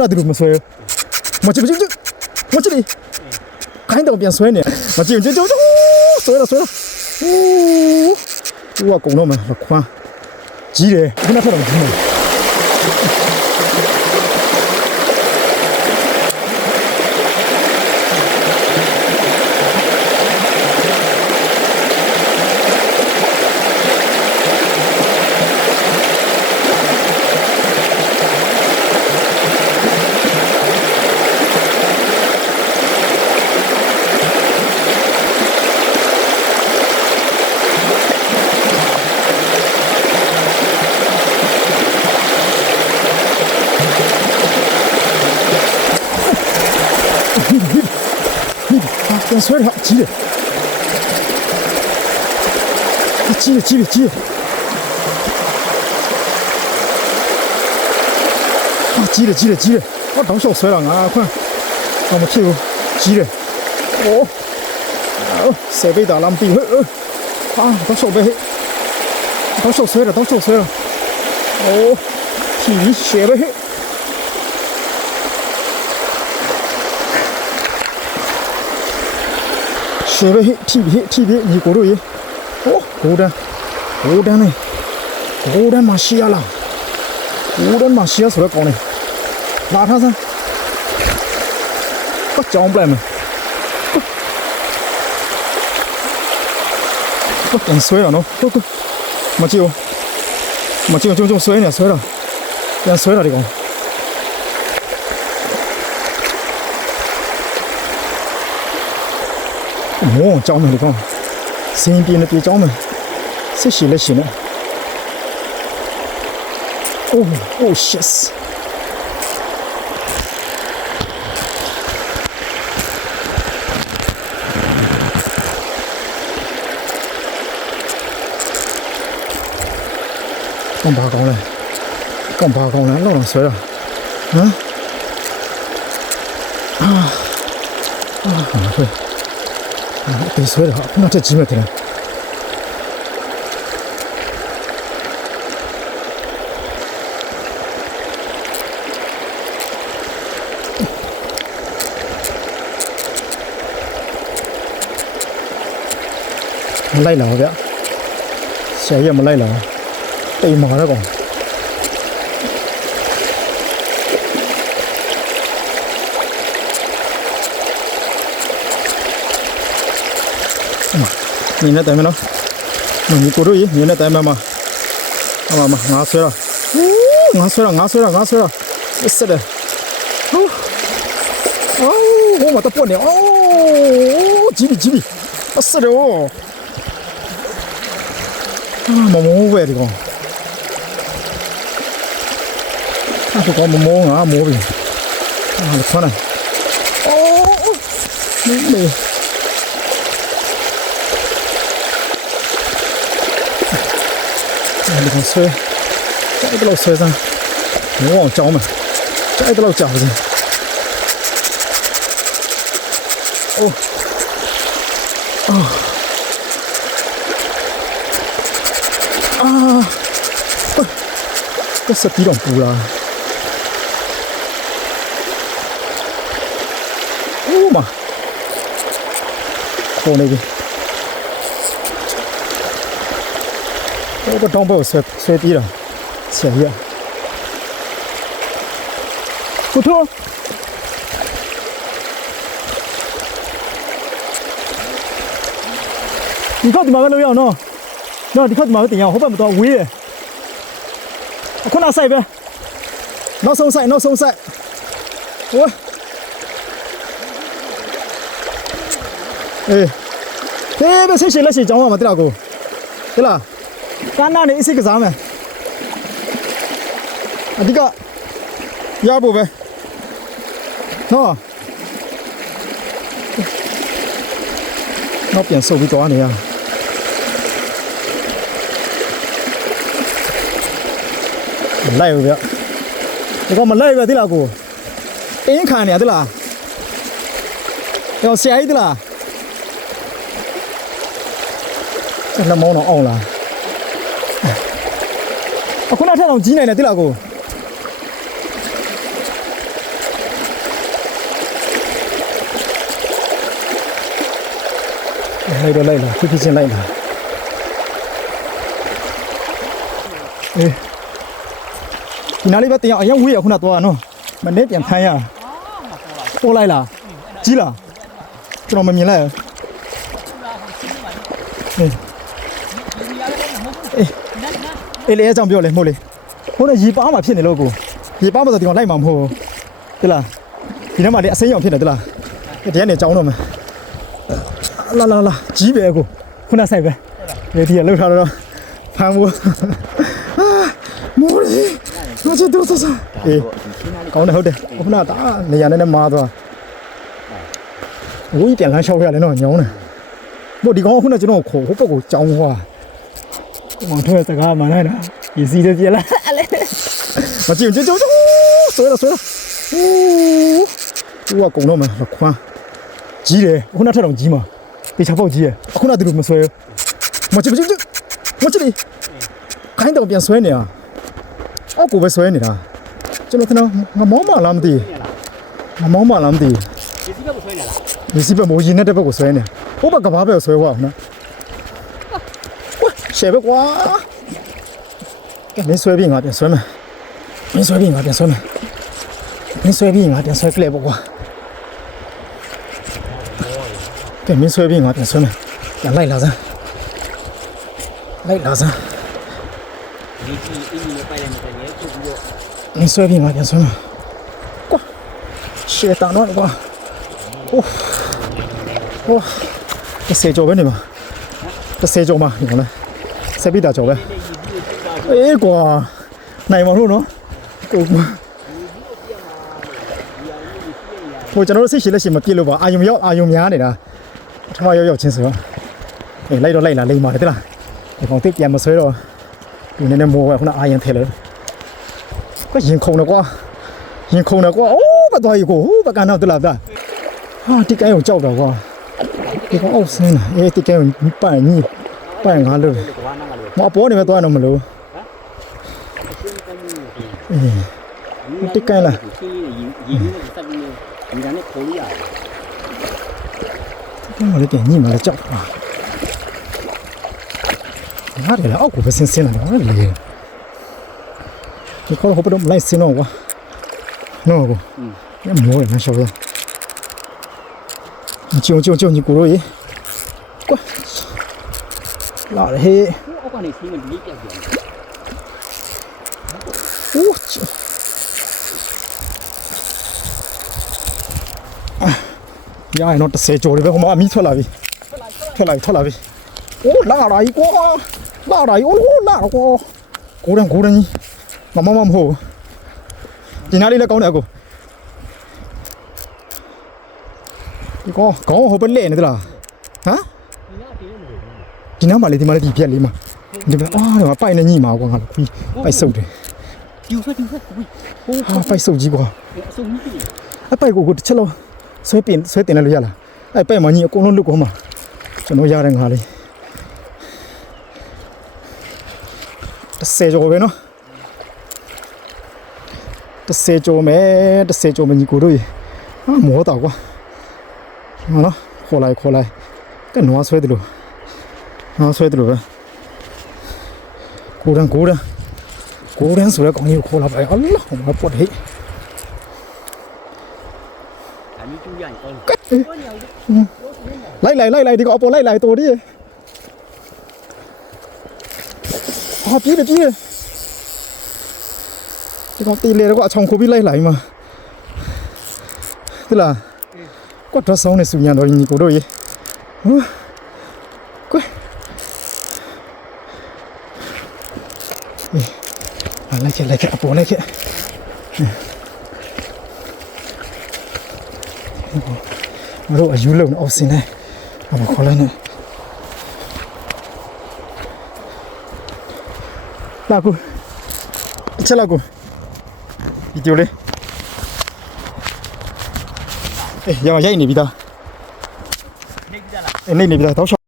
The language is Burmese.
那都没摔，我这，我这里看到边摔呢，我这，摔了，哇，公路嘛，那宽，急嘞，跟那太冷急了。变摔了，急了，急了，啊，急了，我当小摔了啊，快，我们屁股急了，哦，手背打烂地，啊，当手背，当手摔了，哦，皮血背。血背 TB 你过路耶，哦，高单呢，高单马西亚啦，高单马西亚出来搞呢，拉他噻，不讲不来嘛，不等摔了喏，go，没就摔了，变摔了这个。哦，招们你看，身边的别招们，是洗了。哦 ，yes。更爬高了，老能摔了，好会。得摔了，那这几米的了。来了的，谁也没来了，被骂了吧？你那带没了？你过路你那带没嘛？嘛，拿摔了，拿摔了，是的，我把它拨了，急里，是的哦，摸歪的个，看这个摸的，穿了，没。你看摔，这个老摔上，我往招嘛，这个老家伙子，这是地龙布啦，嘛，后那个。我个装备摔低了，前夜。不错。你靠地马个路样喏，你靠地马个顶样，后半不到位的。我看那晒呗，拿松晒，我，别谁来谁讲话嘛，对啦哥，对啦。干那的一些个啥嘛？这个压不呗？喏，那边手臂多呢呀？来不呗？你看我们来不对啦哥？眼看呢对啦？要下一的啦？这他妈能熬了？我看那太阳机呢，对啦哥。လိုက်တော့လိုက်လာဖြစ်ဖြစ်ချင်းလိုက်လာအေးဒီနားလေးပဲတင်အောင်အရင်ဝေးရခုနတော့နော်မနေ့ပြန်ဖမ်းရပို့လိုက်လားကြီးလားကျွန်တော်မမြင်လိုက်အေးလေအကြောင်းပြောလေမဟုတ်လေဟိုလည်းရေပါမှဖြစ်နေလို့ကိုရေပါမှဆိုဒီကောင်လိုက်မှာမဟုတ်ဘူးလားဒီထဲမှာလေအစိမ်းရောင်ဖြစ်နေသလားဒီကနေကြောင်းတော့မယ်လာကြီးပဲကိုခုနဆိုင်ပဲဒီကလှုပ်ထားတော့ဖမ်းဖို့မိုးရီတော့ချတော့ဆာအေးကောင်းတယ်ဟုတ်တယ်ခုနတာနေရာနဲ့မာသွားဝီးပြန်လမ်းလျှောက်ရတယ်နော်ညောင်းတယ်ဘို့ဒီကောင်ခုနကျွန်တော်ခေါ်ဟိုဘက်ကိုကြောင်းသွားမောင်ထွဲစကားမှနိုင်တာဒီစီးတယ်လာမကြည့်ကြည့်ဆွဲတော့ဟိုကကုံတော့မယ်ခွန်းကြီးတယ်ခုနထက်တော့ကြီးမှာတေချာပေါက်ကြီးရအခုနတူမဆွဲမကြည့်ခိုင်းတော့ပြန်ဆွဲနေတာအောက်ကိုပဲဆွဲနေတာကျွန်တော်ခဏငမောင်းမလားမသိဒီစီဘက်မိုးကြီးနဲ့တဲ့ဘက်ကိုဆွဲနေဟိုဘက်ကဘာပဲဆွဲသွားနော်ရှယ်ပဲကွာမင်းဆွဲပြီးငါပြန်ဆွဲမယ်မင်းဆွဲပြီးငါပြန်ဆွဲကလေးပေါ့ကွာကဲမင်းဆွဲပြီးငါပြန်ဆွဲမယ်ပြန်လိုက်လာစမ်းဒီကြီးအင်းကြီးပိုင်လိုက်မယ်လေချုပ်ပြီးတော့မင်းဆွဲပြီးငါပြန်ဆွဲမယ်ကွာရှယ်တာတော့ကွာဟိုတစ်ဆယ်ကျော်ပဲနေမှာတစ်ဆယ်ကျော်မှာဒီကောင်လဲဆက်ပြီးတာကျော်ပဲအေးကွာနိုင်မလို့နော်ကိုဟိုကျွန်တော်တို့စိတ်ရှိလက်ရှိမပြည့်လို့ပါအာယုံများနေတာပထမရောက်ချင်းဆိုတော့အေးလိုက်တော့လိုက်လာလိမ့်ပါတယ်တလားဒီကောင်တစ်ပြန်မဆွဲတော့ဒီနည်းနည်းမိုးပဲခုနအာယံထဲလေကွာရင်ခုန်တော့ကွာအိုးမတော်ရီကိုဘကန်တော့တလားဟာတိကိုင်းကိုကြောက်တော့ကွာဒီကောင်အောက်ဆင်းလာအေးတိကိုင်းကိုပိုင်ငါလို့မပေါ်နေမဲ့တော့တော့မလို့တိကိုင်းလားဒီကနေခေါ်ရရတယ်ဘာလဲပြန်ညိမလဲကြောက်ပါငါလည်းအောက်ကိုပဲဆင်းလာတယ်လေဒီခေါ်ဟိုဘက်တော့လိုက်ဆင်းတော့ကွာနော်ကွာညမိုးရမရှောက်ရကြုံညီကိုရေကွာလာဟေးအောက်ကနေဆင်းမလေးပြတ်ပြန်အိုးရရင်တော့30ကျော်တယ်ပဲဟိုမှာအမီးထွက်လာပြီအိုးလာလာကြီးကွာအိုးလာကွာကိုရန်ကြီးမဟုတ်ဒီနားလေးလည်းကောင်းတယ်အကိုဒီကောင်းဟိုဘက်လဲနေသလားဟမ်ဒီနားမှာလေဒီမှာလေဒီပြက်လေးမှာဒီမှာဒီမှာပိုက်နေညိမှာကွာငါပိုက်စုပ်တယ်ယူဖက်ဟိုပိုက်စုပ်ကြီးကွာအစုပ်ကြီးအပိုက်ကိုတစ်ချက်လောက်ဆွဲတင်လိုက်ရလားအဲ့ပဲ့မကြီးအကုန်လုံးလွတ်ကုန်မှာကျွန်တော်ရတဲ့ငါလေး30ကျော်ပဲနော်30ကျော်မယ်ညီကိုတို့ရေမောတော့ကွာနော်ခေါ်လိုက်ကဲနွားဆွဲတယ်လို့ပဲကိုရန်ဆိုရဲကောင်းကြီးကိုခေါ်လာပါအလ္လာဟ်မပတ်ဟိလိုက်ဒီကအပေါ်လိုက်တော်ဒီပြေးဒီကောင်တီလေတော့အချောင်ခုပြီးလိုက်မှာဒီလားကွတ်တော့ဆောင်းနေစုညံတော်ညီကိုတို့ရေကွယ်လိုက်အပေါ်လိုက်မလို့အယူလုံးအောက်စင်းနေမခေါ်လိုက်နဲ့လာကူချက်လာကူဗီဒီယိုလေးရမရိုက်နေပြီသားနေပြီလားတော့